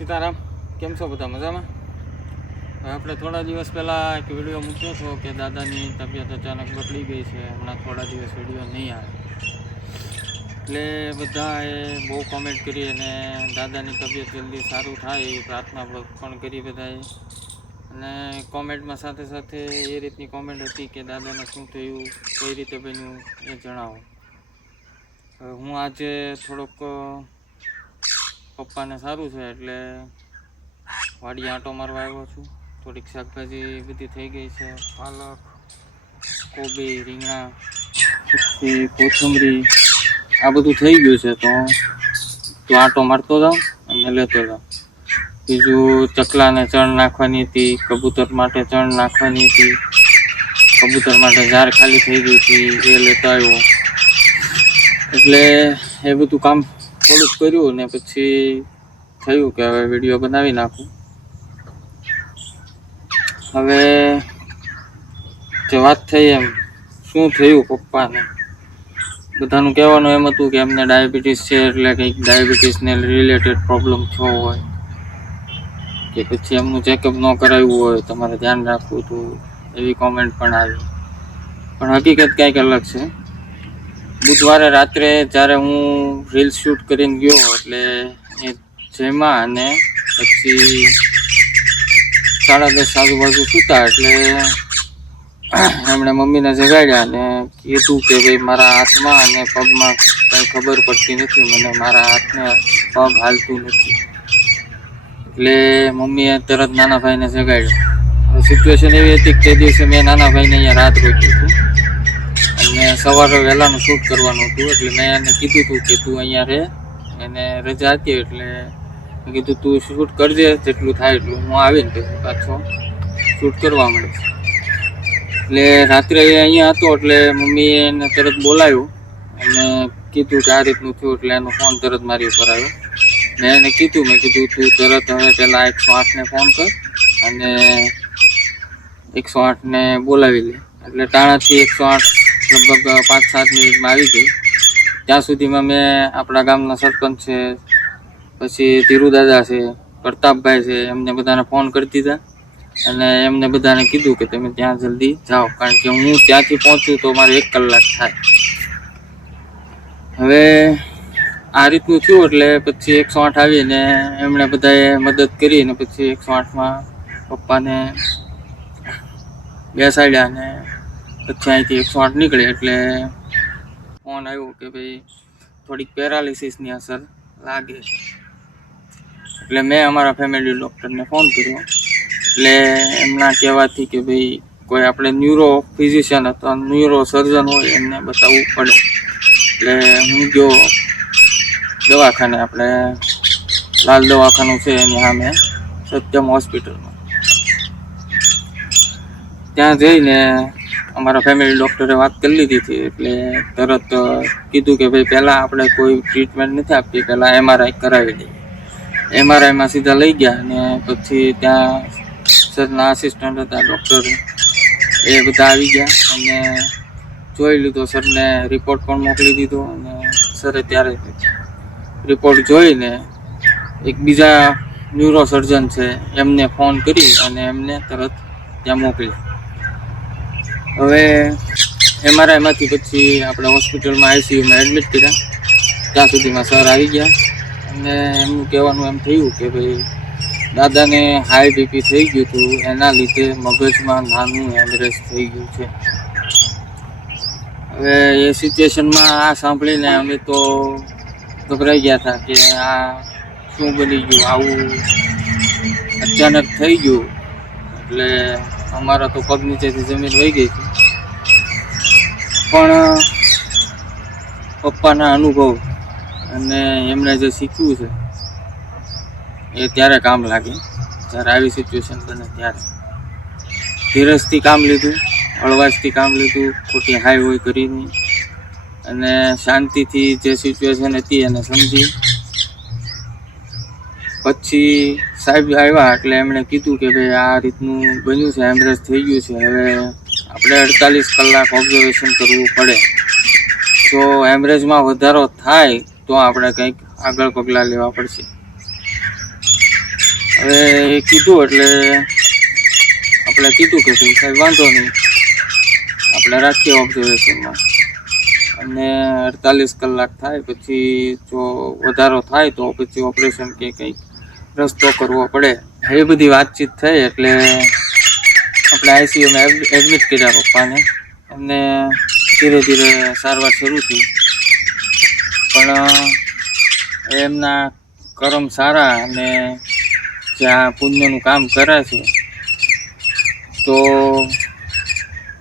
સીતારામ, કેમ છો બધા? મજામાં? આપણે થોડા દિવસ પહેલાં એક વિડીયો મૂક્યો હતો કે દાદાની તબિયત અચાનક બગડી ગઈ છે, હમણાં થોડા દિવસ વિડીયો નહીં આવે. એટલે બધાએ બહુ કોમેન્ટ કરી અને દાદાની તબિયત જલ્દી સારું થાય એ પ્રાર્થના પણ કરી બધાએ. અને કોમેન્ટમાં સાથે સાથે એ રીતની કોમેન્ટ હતી કે દાદાને શું થયું, કઈ રીતે બન્યું એ જણાવો. હું આજે થોડોક પપ્પાને સારું છે એટલે વાડી આંટો મારવા આવ્યો છું. થોડીક શાકભાજી બધી થઈ ગઈ છે, પાલક, કોબી, રીંગણા, પછી કોથમરી, આ બધું થઈ ગયું છે. તો આંટો મારતો જાઉં અને લેતો જાઉં. બીજું ચકલાને ચણ નાખવાની હતી, કબૂતર માટે ચણ નાખવાની હતી, કબૂતર માટે ઝાર ખાલી થઈ ગઈ હતી, એ લેતો આવ્યો. એટલે એ બધું કામ થોડુંક કર્યું ને પછી થયું કે હવે વિડીયો બનાવી નાખું. હવે જે વાત થઈ એમ શું થયું પપ્પાને, બધાનું કહેવાનું એમ હતું કે એમને ડાયાબિટીસ છે, એટલે કંઈક ડાયાબિટીસને રિલેટેડ પ્રોબ્લેમ થયો હોય કે પછી એમનું ચેકઅપ ન કરાવ્યું હોય, તમારે ધ્યાન રાખવું હતું, એવી કોમેન્ટ પણ આવી. પણ હકીકત કંઈક અલગ છે. બુધવારે રાત્રે જ્યારે હું રીલ શૂટ કરીને ગયો એટલે એ જેમાં અને પછી 10:30 આજુબાજુ સૂતા એટલે એમણે મમ્મીને જગાડ્યા અને કીધું કે ભાઈ મારા હાથમાં અને પગમાં કંઈ ખબર પડતી નથી, મને મારા હાથને પગ હાલતું નથી. એટલે મમ્મીએ તરત નાના ભાઈને જગાડ્યો. સિચ્યુએશન એવી હતી કે તે દિવસે મેં નાના ભાઈને અહીંયા રાત રોક્યું હતું અને સવારે વહેલાનું શૂટ કરવાનું હતું. એટલે મેં એને કીધું હતું કે તું અહીંયા રહે, એને રજા હતી એટલે મેં કીધું તું શૂટ કરજે, જેટલું થાય એટલું, હું આવીને પછી પાછો શૂટ કરવા મળે. એટલે રાત્રે અહીંયા હતો એટલે મમ્મીએ એને તરત બોલાવ્યું અને કીધું કે આ રીતનું થયું. એટલે એનો ફોન તરત મારી ઉપર આવ્યો. મેં એને કીધું તું તરત હવે પહેલાં 108ને ફોન કર અને 108ને બોલાવી લે. એટલે ટાણાથી 108 લગભગ 5-7 મિનિટમાં આવી ગઈ. ત્યાં સુધીમાં મેં આપણા ગામના સરપંચ છે, પછી ધીરુદાદા છે, પ્રતાપભાઈ છે, એમને બધાને ફોન કરી દીધા અને એમને બધાને કીધું કે તમે ત્યાં જલ્દી જાઓ, કારણ કે હું ત્યાંથી પહોંચું તો મારે 1 કલાક થાય. હવે આ રીતનું થયું એટલે પછી 108 આવીને એમણે બધાએ મદદ કરી અને પછી 108માં પપ્પાને બેસાડ્યા અને પછી અહીંથી 108 નીકળે એટલે ફોન આવ્યો કે ભાઈ થોડીક પેરાલિસિસની અસર લાગે. એટલે મેં અમારા ફેમિલી ડૉક્ટરને ફોન કર્યો. એટલે એમના કહેવાથી કે ભાઈ કોઈ આપણે ન્યુરો ફિઝિશિયન અથવા ન્યુરો સર્જન હોય એમને બતાવવું પડે. એટલે હું ગયો દવાખાને, આપણે લાલ દવાખાનું છે એની સામે સત્યમ હોસ્પિટલમાં. ત્યાં જઈને અમારા ફેમિલી ડૉક્ટરે વાત કરી લીધી હતી. એટલે તરત કીધું કે ભાઈ પહેલાં આપણે કોઈ ટ્રીટમેન્ટ નથી આપતી, પહેલાં MRI કરાવી દઈએ. MRIમાં સીધા લઈ ગયા અને પછી ત્યાં સરના આસિસ્ટન્ટ હતા ડૉક્ટર, એ બધા આવી ગયા અને જોઈ લીધો. સરને રિપોર્ટ પણ મોકલી દીધો અને સરે ત્યારે રિપોર્ટ જોઈને એક બીજા ન્યુરો સર્જન છે એમને ફોન કરી અને એમને તરત ત્યાં મોકલી. હવે MRIમાંથી પછી આપણે હોસ્પિટલમાં ICUમાં એડમિટ કર્યા. ત્યાં સુધીમાં સર આવી ગયા અને એમનું કહેવાનું એમ થયું કે ભાઈ દાદાને હાઈ BP થઈ ગયું હતું, એના લીધે મગજમાં નાનું હેમરેજ થઈ ગયું છે. હવે એ સિચ્યુએશનમાં આ સાંભળીને અમે તો ગભરાઈ ગયા હતા કે આ શું બની ગયું, આવું અચાનક થઈ ગયું. એટલે અમારા તો પગ નીચેથી જમીન વહી ગઈ હતી. પણ પપ્પાના અનુભવ અને એમણે જે શીખ્યું છે એ ત્યારે કામ લાગે, જ્યારે આવી સિચ્યુએશન બને ત્યારે. ધીરજથી કામ લીધું, હળવાશથી કામ લીધું, ખોટી હાઈ હોય કરી નહીં અને શાંતિથી જે સિચ્યુએશન હતી એને સમજી. પછી સાહેબ આવ્યા એટલે એમણે કીધું કે ભાઈ આ રીતનું બન્યું છે, હેમરેજ થઈ ગયું છે, હવે આપણે 48 કલાક ઓબ્ઝર્વેશન કરવું પડે. જો હેમરેજમાં વધારો થાય તો આપણે કંઈક આગળ પગલાં લેવા પડશે. હવે એ કીધું એટલે આપણે કીધું કે ભાઈ સાહેબ વાંધો નહીં, આપણે રાખીએ ઓબ્ઝર્વેશનમાં, અને 48 કલાક થાય પછી જો વધારો થાય તો પછી ઓપરેશન કે કંઈક રસ્તો કરવો પડે. એ બધી વાતચીત થઈ એટલે આપણે આઈસીયુમાં એડમિટ કર્યા પપ્પાને, અને ધીરે ધીરે સારવાર શરૂ થઈ. પણ એમના કર્મ સારા અને જ્યાં પુણ્યનું કામ કરે છે તો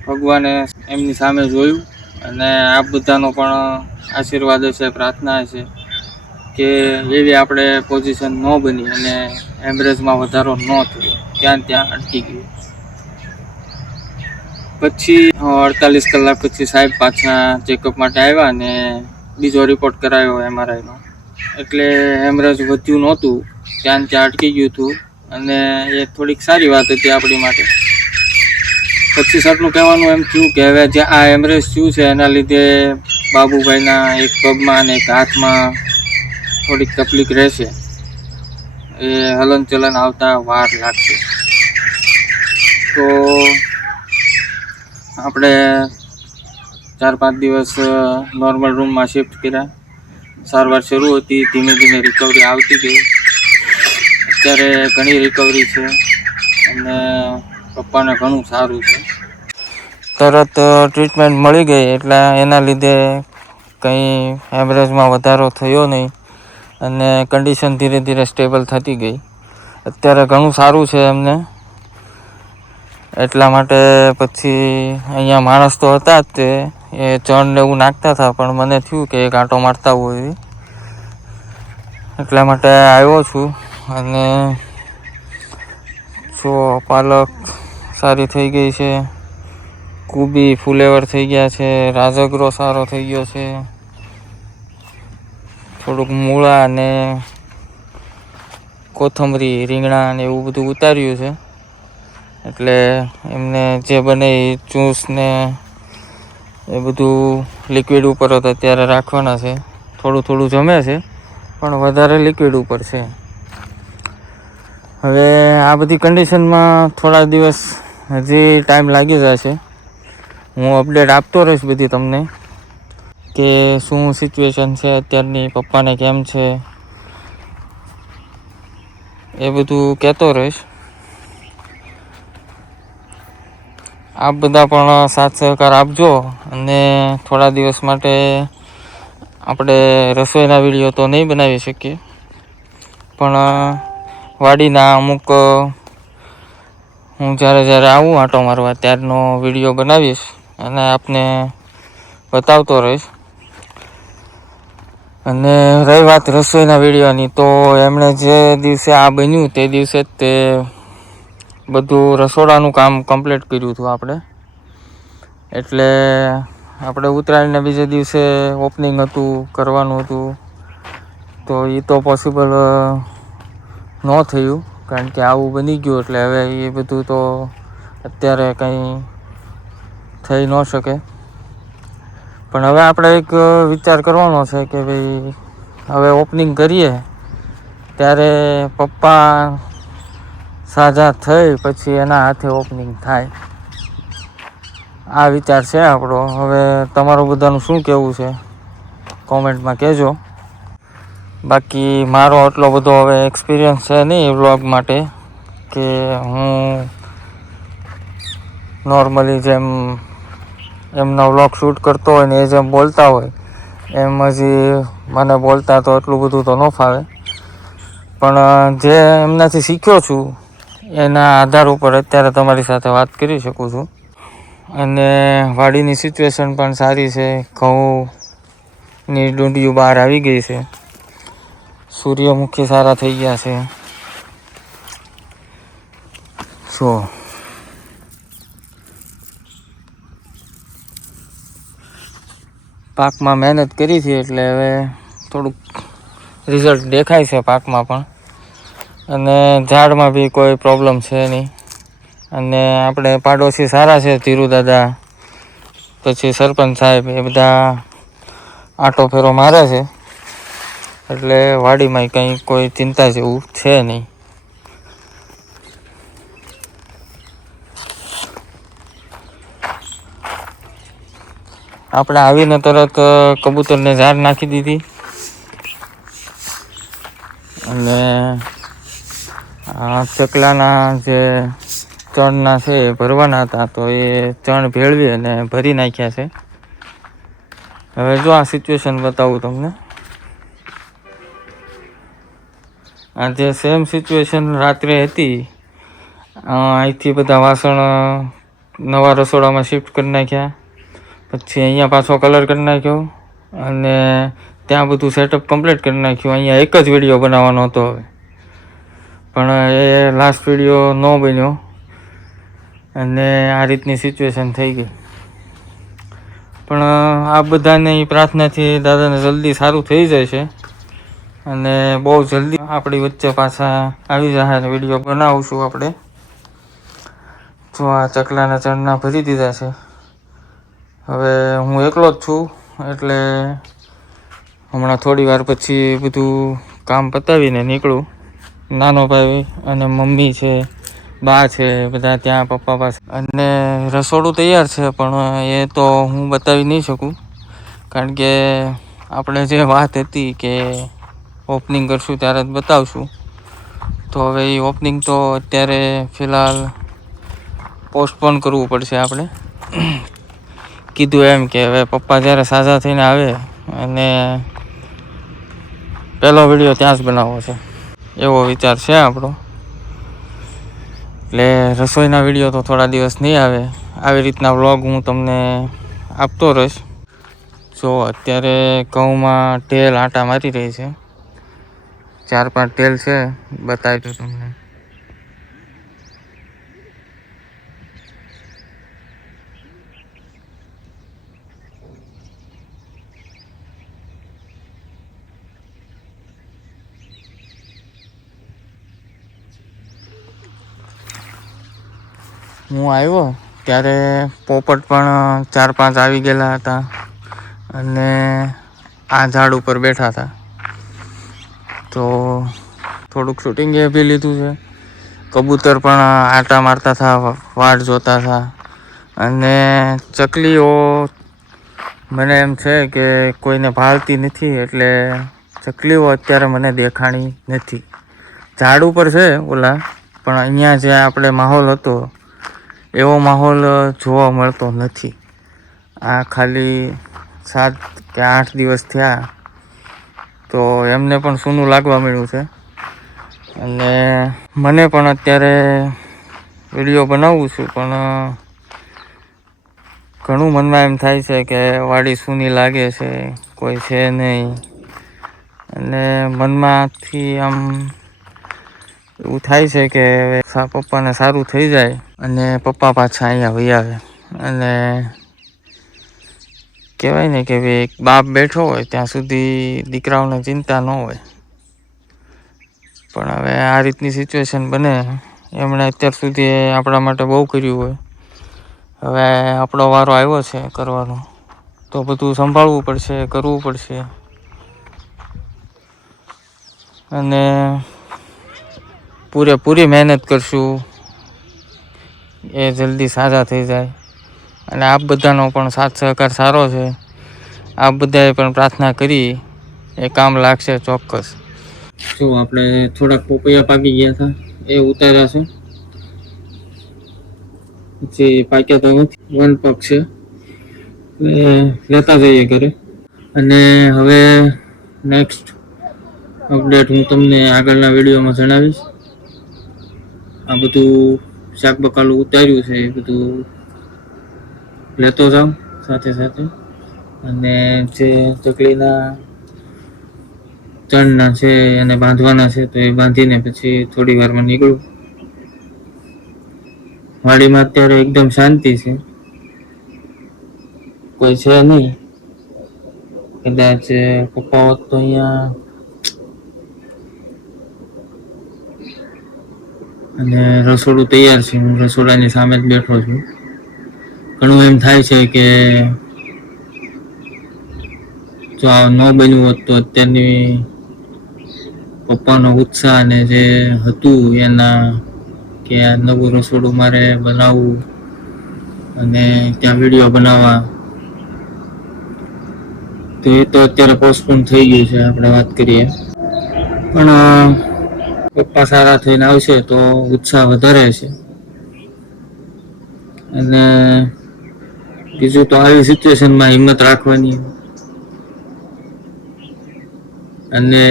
ભગવાને એમની સામે જોયું, અને આ બધાનો પણ આશીર્વાદ છે, પ્રાર્થના છે કે એવી આપણે પોઝિશન ન બની અને એવરેજમાં વધારો ન થયો, ત્યાં અટકી ગયું. પછી 48 કલાક પછી સાહેબ પાછા ચેકઅપ માટે આવ્યા અને બીજો રિપોર્ટ કરાયો MRIનો, એટલે હેમરેજ વધ્યું નહોતું, ત્યાં અટકી ગયું હતું, અને એ થોડીક સારી વાત હતી આપણી માટે. પછી સરનું કહેવાનું એમ થયું કે હવે જે આ હેમરેજ થયું છે એના લીધે બાબુભાઈના એક પગમાં અને એક હાથમાં થોડીક તકલીફ રહેશે, એ હલન ચલન આવતા વાર લાગશે. તો આપણે 4-5 દિવસ નોર્મલ રૂમમાં શિફ્ટ કર્યા. સારવાર શરૂ હતી, ધીમે ધીમે રિકવરી આવતી ગઈ. અત્યારે ઘણી રિકવરી છે અને પપ્પાને ઘણું સારું છે. તરત ટ્રીટમેન્ટ મળી ગઈ એટલે એના લીધે કંઈ એવરેજમાં વધારો થયો નહીં, અને કન્ડિશન ધીરે ધીરે સ્ટેબલ થતી ગઈ. અત્યારે ઘણું સારું છે એમને. એટલા માટે પછી અહીંયા માણસ તો હતા જ, તે એ ચણ ને એવું નાખતા હતા, પણ મને થયું કે એક આંટો મારતા હોય, એટલા માટે આવ્યો છું. અને જો પાલક સારી થઈ ગઈ છે, કુબી ફુલેવર થઈ ગયા છે, રાજગરો સારો થઈ ગયો છે, થોડુંક મૂળા અને કોથમરી, રીંગણા ને એવું બધું ઉતાર્યું છે. એટલે એમને જે બને એ જ્યુસ ને એ બધું લિક્વિડ ઉપર જ અત્યારે રાખવાના છે. થોડું થોડું જમે છે પણ વધારે લિક્વિડ ઉપર છે. હવે આ બધી કન્ડિશનમાં થોડા દિવસ હજી ટાઈમ લાગી જશે. હું અપડેટ આપતો રહીશ બધી તમને, કે શું સિચ્યુએશન છે અત્યારની, પપ્પાને કેમ છે, એ બધું કહેતો રહીશ. આપ બધા પણ સાથ સહકાર આપજો. અને થોડા દિવસ માટે આપણે રસોઈના વિડીયો તો નહીં બનાવી શકીએ, પણ વાડીના અમુક હું જ્યારે આવું આંટો મારવા ત્યારનો વિડીયો બનાવીશ અને આપને બતાવતો રહીશ. અને રહી વાત રસોઈના વિડીયોની, તો એમણે જે દિવસે આ બન્યું તે દિવસે જ તે બધું રસોડાનું કામ કમ્પ્લીટ કર્યું હતું આપણે. એટલે આપણે ઉત્તરાયણના બીજે દિવસે ઓપનિંગ હતું, કરવાનું હતું, તો એ તો પોસિબલ ન થયું, કારણ કે આવું બની ગયું. એટલે હવે એ બધું તો અત્યારે કંઈ થઈ ન શકે. પણ હવે આપણે એક વિચાર કરવાનો છે કે ભાઈ હવે ઓપનિંગ કરીએ ત્યારે પપ્પા સાજા થઈ પછી એના હાથે ઓપનિંગ થાય, આ વિચાર છે આપણો. હવે તમારું બધાનું શું કહેવું છે કોમેન્ટમાં કહેજો. બાકી મારો આટલો બધો હવે એક્સપિરિયન્સ છે નહીં વ્લોગ માટે, કે હું નોર્મલી જેમ એમના વ્લોગ શૂટ કરતો હોય ને એ જેમ બોલતા હોય એમ હજી મને બોલતા તો એટલું બધું તો ન ફાવે. પણ જે એમનાથી શીખ્યો છું એના આધાર ઉપર અત્યારે તમારી સાથે વાત કરી શકું છું. અને વાડીની સિચ્યુએશન પણ સારી છે. ઘઉંની ડુંડીઓ બહાર આવી ગઈ છે, સૂર્યમુખી સારા થઈ ગયા છે. પાકમાં મહેનત કરી છે એટલે હવે થોડુંક રિઝલ્ટ દેખાય છે પાકમાં પણ, અને ઝાડમાં બી કોઈ પ્રોબ્લેમ છે નહીં. અને આપણે પાડોશી સારા છે, ધીરુ દાદા, પછી સરપંચ સાહેબ, એ બધા આંટો ફેરો મારે છે. એટલે વાડીમાં કંઈ કોઈ ચિંતા જેવું છે નહીં. આપણે આવીને તરત કબૂતરને ઝાડ નાખી દીધી અને આ ચકલાના જે ચણના છે એ ભરવાના હતા, તો એ ચણ ભેળવી અને ભરી નાખ્યા છે. હવે જો આ સિચ્યુએશન બતાવું તમને. આ જે સેમ સિચ્યુએશન રાત્રે હતી, અહીંથી બધા વાસણ નવા રસોડામાં શિફ્ટ કરી નાખ્યા, પછી અહીંયા પાછો કલર કરી નાખ્યો અને ત્યાં બધું સેટઅપ કમ્પ્લીટ કરી નાખ્યું. અહીંયા એક જ વિડીયો બનાવવાનો હતો હવે, પણ એ લાસ્ટ વિડીયો ન બન્યો અને આ રીતની સિચ્યુએશન થઈ ગઈ. પણ આ બધાની પ્રાર્થનાથી દાદાને જલ્દી સારું થઈ જાય છે અને બહુ જલ્દી આપણી વચ્ચે પાછા આવી જાય. વિડીયો બનાવશું આપણે. જો આ ચકલાના ચણના ભરી દીધા છે. હવે હું એકલો જ છું એટલે હમણાં થોડી વાર પછી બધું કામ પતાવીને નીકળું. નાનો ભાઈ અને મમ્મી છે, બા છે, બધા ત્યાં પપ્પા પાસે. અને રસોડું તૈયાર છે, પણ એ તો હું બતાવી નહીં શકું, કારણ કે આપણે જે વાત હતી કે ઓપનિંગ કરશું ત્યારે જ બતાવશું. તો હવે એ ઓપનિંગ તો અત્યારે ફિલહાલ પોસ્ટપોન કરવું પડશે. આપણે કીધું એમ કે હવે પપ્પા જ્યારે સાજા થઈને આવે અને પહેલો વિડીયો ત્યાં જ બનાવવો છે, એવો વિચાર છે આપણો. એટલે રસોઈના વિડીયો તો થોડા દિવસ નહીં આવે. આવી રીતના વ્લોગ હું તમને આપતો રહીશ. જો અત્યારે ઘઉંમાં ટેલ આટા મારી રહી છે, 4-5 ટેલ છે, બતાવી દઉં તમને. હું આવ્યો ત્યારે પોપટ પણ 4-5 આવી ગયેલા હતા અને આ ઝાડ ઉપર બેઠા હતા. તો થોડુંક શૂટિંગ એ બી લીધું છે. કબૂતર પણ આટા મારતા હતા, વાટ જોતા હતા. અને ચકલીઓ મને એમ છે કે કોઈને ભાળતી નથી, એટલે ચકલીઓ અત્યારે મને દેખાણી નથી. ઝાડ ઉપર છે ઓલા, પણ અહીંયા જે આપણે માહોલ હતો એવો માહોલ જોવા મળતો નથી. આ ખાલી 7 કે 8 દિવસ થયા તો એમને પણ સૂનું લાગવા મળ્યું છે. અને મને પણ અત્યારે વિડીયો બનાવું છું, પણ ઘણું મનમાં એમ થાય છે કે વાડી સૂની લાગે છે, કોઈ છે નહીં. અને મનમાંથી આમ એવું થાય છે કે પપ્પાને સારું થઈ જાય અને પપ્પા પાછા અહીંયા વહી આવે. અને કહેવાય ને કે ભાઈ એક બાપ બેઠો હોય ત્યાં સુધી દીકરાઓને ચિંતા ન હોય. પણ હવે આ રીતની સિચ્યુએશન બને, એમણે અત્યાર સુધી આપણા માટે બહુ કર્યું હોય, હવે આપણો વારો આવ્યો છે કરવાનો, તો બધું સંભાળવું પડશે, કરવું પડશે. અને પૂરેપૂરી મહેનત કરશું એ જલ્દી સાજા થઈ જાય. અને આપ બધાનો પણ સાથ સહકાર સારો છે. આપ બધાએ પણ પ્રાર્થના કરી, એ કામ લાગશે ચોક્કસ. જો આપણે થોડાક પોપૈયા પાકી ગયા હતા, એ ઉતાર્યા છે. જે પાક્યા તો નથી, વન પગ છે, લેતા જઈએ ઘરે. અને હવે નેક્સ્ટ અપડેટ હું તમને આગળના વિડીયોમાં જણાવીશ. આ બધું શાક બકાલું ઉતાર્યું છે એ બધું લેતો જાઉં સાથે સાથે. અને જે ચકલીના ચણના છે એને બાંધવાના છે, તો એ બાંધીને પછી થોડી વારમાં નીકળું. વાડીમાં અત્યારે એકદમ શાંતિ છે, કોઈ છે નહીં. કદાચ પપ્પા હોત તો અહીંયા. અને રસોડું તૈયાર છે, હું રસોડાની સામે જ બેઠો છું. ઘણું એમ થાય છે કે જો આ ન બન્યું હોત તો અત્યારની પપ્પાનો ઉત્સાહ અને જે હતું એના કે આ નવું રસોડું મારે બનાવવું અને ત્યાં વિડીયો બનાવવા, તો એ તો અત્યારે પોસ્ટપોન થઈ ગયું છે, આપણે વાત કરીએ. પણ પપ્પા સારા થઈને આવશે તો ઉત્સાહ વધારે છે. અને બીજું તો આવી સિચ્યુએશનમાં હિંમત રાખવાની અને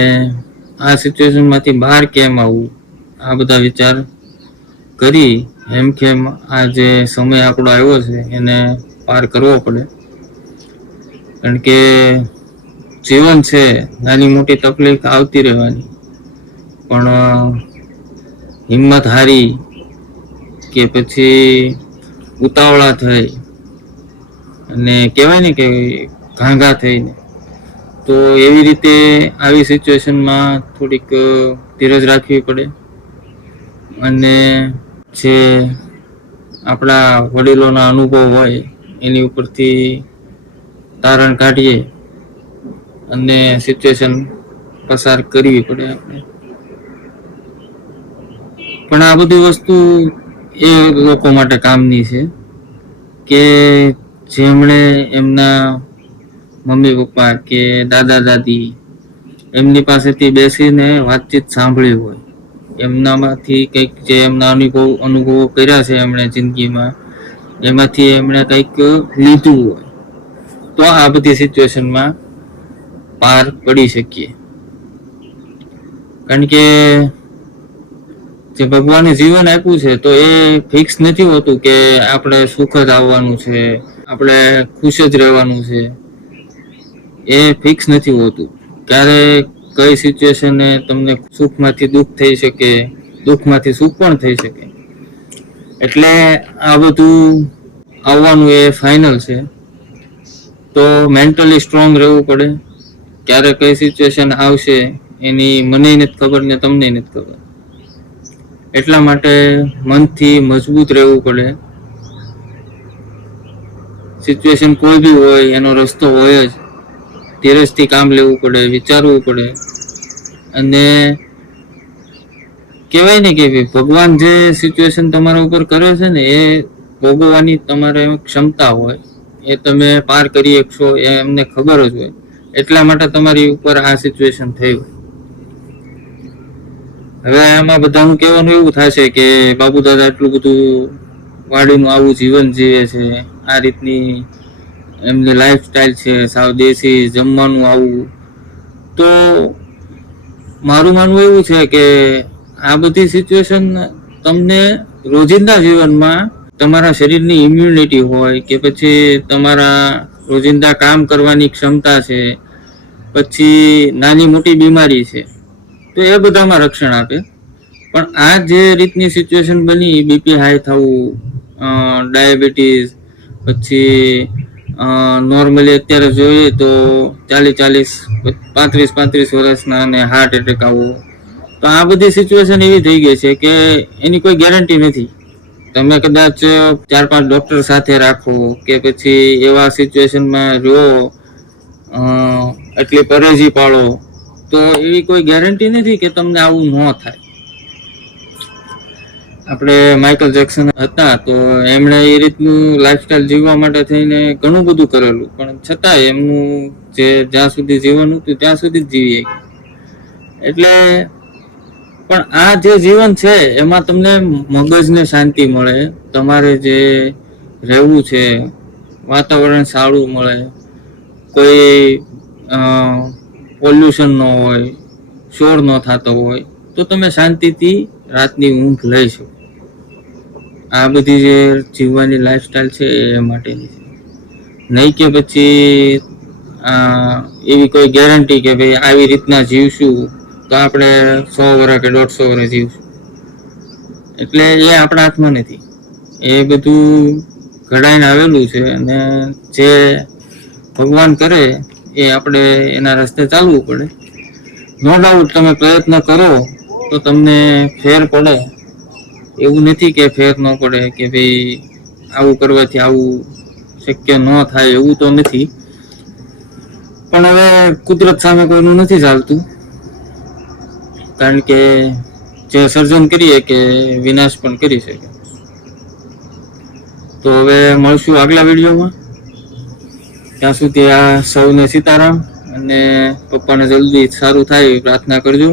આ સિચ્યુએશનમાંથી બહાર કેમ આવવું, આ બધા વિચાર કરી કેમ આ જે સમય આપણો આવ્યો છે એને પાર કરવો પડે. કારણ કે જીવન છે, નાની મોટી તકલીફ આવતી રહેવાની, પણ હિંમત હારી કે પછી ઉતાવળા થઈ અને કહેવાય ને કે ઘાંઘા થઈને, તો એવી રીતે આવી સિચ્યુએશનમાં થોડીક ધીરજ રાખવી પડે. અને જે આપણા વડીલોના અનુભવ હોય એની ઉપરથી તારણ કાઢીએ અને સિચ્યુએશન પસાર કરવી પડે આપણે. પણ આ બધી વસ્તુ એ લોકો માટે કામની છે કે જેમણે એમના મમ્મી પપ્પા કે દાદા દાદી એમની પાસેથી બેસીને વાતચીત સાંભળી હોય, એમનામાંથી કંઈક જે એમના અનુભવો કર્યા છે એમણે જિંદગીમાં, એમાંથી એમણે કંઈક લીધું હોય, તો આ બધી સિચ્યુએશનમાં પાર પડી શકીએ. કારણ કે જે ભગવાને જીવન આપ્યું છે તો એ ફિક્સ નથી હોતું કે આપણે સુખ જ આવવાનું છે, આપણે ખુશ જ રહેવાનું છે. એ ફિક્સ નથી હોતું. ક્યારે કઈ સિચ્યુએશન તમને સુખમાંથી દુઃખ થઈ શકે, દુઃખમાંથી સુખ પણ થઈ શકે. એટલે આ બધું આવવાનું એ ફાઇનલ છે. તો મેન્ટલી સ્ટ્રોંગ રહેવું પડે. ક્યારે કઈ સિચ્યુએશન આવશે એની મને નથી ખબર ને તમને નથી ખબર. એટલા માટે મનથી મજબૂત રહેવું પડે. સિચ્યુએશન કોઈ બી હોય એનો રસ્તો હોય જ. ધીરજથી કામ લેવું પડે, વિચારવું પડે. અને કહેવાય ને કે ભગવાન જે સિચ્યુએશન તમારા ઉપર કરે છે ને એ ભોગવવાની તમારે ક્ષમતા હોય, એ તમે પાર કરી શકશો એ એમને ખબર જ હોય. એટલા માટે તમારી ઉપર આ સિચ્યુએશન થઈ હોય. હવે આમાં બધાનું કહેવાનું એવું થશે કે બાપુ દાદા આટલું બધું વાડીનું આવું જીવન જીવે છે, આ રીતની એમની લાઈફ સ્ટાઈલ છે, સાવ દેશી જમવાનું આવું. તો મારું માનવું એવું છે કે આ બધી સિચ્યુએશન તમને રોજિંદા જીવનમાં તમારા શરીરની ઇમ્યુનિટી હોય કે પછી તમારા રોજિંદા કામ કરવાની ક્ષમતા છે, પછી નાની મોટી બીમારી છે, તો એ બધામાં રક્ષણ આપે. પણ આ જે રીતની સિચ્યુએશન બની, બીપી હાઈ થવું, ડાયાબિટીસ, પછી નોર્મલી અત્યારે જોઈએ તો 35 વર્ષના અને હાર્ટ એટેક આવવો, તો આ બધી સિચ્યુએશન એવી થઈ ગઈ છે કે એની કોઈ ગેરંટી નથી. તમે કદાચ 4-5 ડોક્ટર સાથે રાખો કે પછી એવા સિચ્યુએશનમાં રહો, એટલી પરેજી પાળો, તો એવી કોઈ ગેરંટી નથી કે તમને આવું ન થાય. આપણે માઇકલ જેક્સન હતા તો એમણે એ રીતનું લાઈફસ્ટાઈલ જીવવા માટે થઈને ઘણું બધું કરેલું, પણ છતાં એમનું જે જ્યાં સુધી જીવન હતું ત્યાં સુધી જ જીવીએ. એટલે પણ આ જે જીવન છે એમાં તમને મગજને શાંતિ મળે, તમારે જે રહેવું છે વાતાવરણ સારું મળે, કોઈ પોલ્યુશન ન હોય, શોર ન થતો હોય, તો તમે શાંતિથી રાતની ઊંઘ લઈ શકો. આ બધી જે જીવવાની લાઈફસ્ટાઈલ છે એ માટેની છે. નહીં કે પછી એવી કોઈ ગેરંટી કે ભાઈ આવી રીતના જીવશું તો આપણે 100 વર્ષ કે 150 વર્ષ જીવશું. એટલે એ આપણા હાથમાં નથી. એ બધું ઘડાઈને આવેલું છે અને જે ભગવાન કરે એ આપણે એના રસ્તે ચાલવું પડે. નો ડાઉટ તમે પ્રયત્ન કરો તો તમને ફેર પડે. એવું નથી કે ફેર ન પડે કે ભાઈ આવું કરવાથી આવું શક્ય ન થાય, એવું તો નથી. પણ હવે કુદરત સામે કોઈનું નથી ચાલતું. કારણ કે જે સર્જન કરીએ કે વિનાશ પણ કરી શકે. તો હવે મળશું આગલા વિડીયોમાં. ત્યાં સુધી આ સૌને સીતારામ, અને પપ્પાને જલ્દી સારું થાય એવી પ્રાર્થના કરજો.